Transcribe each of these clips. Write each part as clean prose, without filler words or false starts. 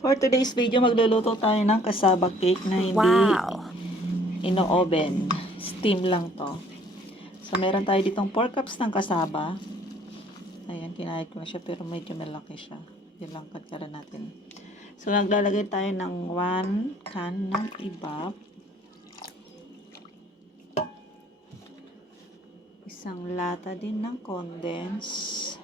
For today's video, magluluto tayo ng cassava cake na hindi ino-oven. Steam lang to. So, meron tayo ditong 4 cups ng cassava. Ayan, kinahit ko na siya pero medyo malaki siya. Yun lang pagkaran natin. So, naglalagay tayo ng 1 can ng ibap. Isang lata din ng condense.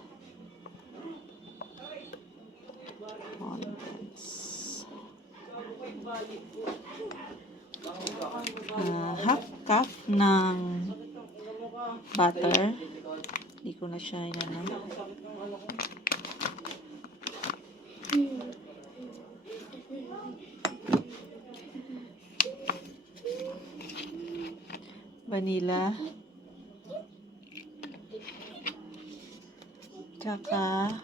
Half cup ng butter. Hindi ko na siya inano. Vanilla. Tsaka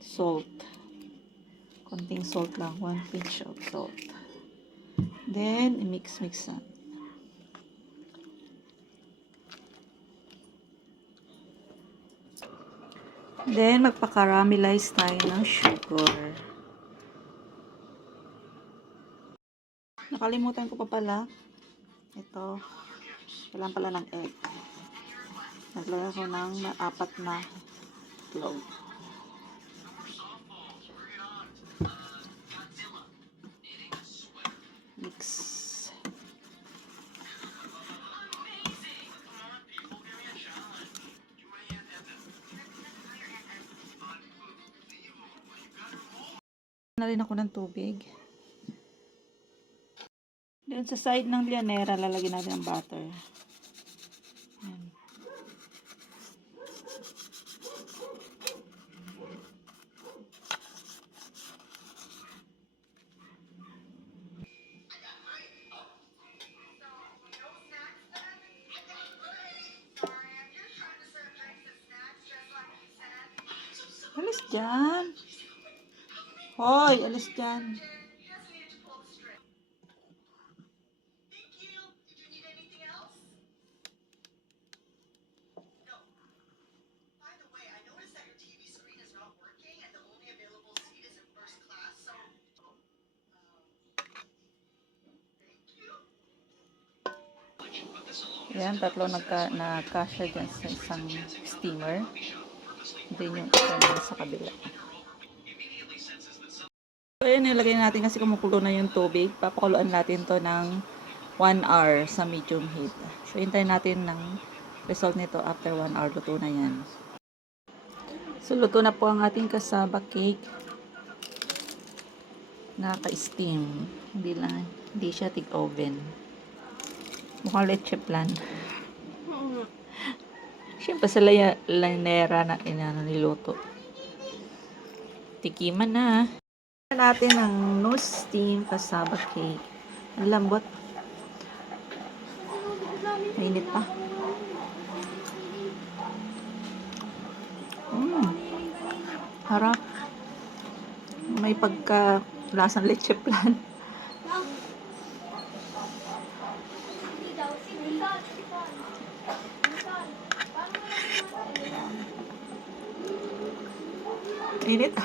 salt. Konting salt lang. 1 pinch of salt. Then, mix na. Then, magpa-caramelize tayo ng sugar. Nakalimutan ko pa pala. Ito. Kailangan pala ng egg. Naglagay ko ng 4 na itlog. Mix. Na rin ako ng tubig. Doon sa side ng lianera, lalagyan natin ang butter. Ayan. Alis dyan. Hoy, alis dyan. Yan, tatlo nakasya dyan sa isang steamer. Then yung isa na sa kabila. So, ayan, nilagay natin kasi kumukulo na yung tubig. Papakuluan natin to ng 1 hour sa medium heat. So, hintayin natin ng result nito after 1 hour. Luto na yan. So, luto na po ang ating cassava cake. Naka-steam. Hindi siya tig-oven. Mukhang leche plan. Siyempre sa lanera na niluto. Tikiman na. Natin ang no steam cassava cake. Ang lambot. Mainit pa. Harap. May pagka lasang leche plan. Init.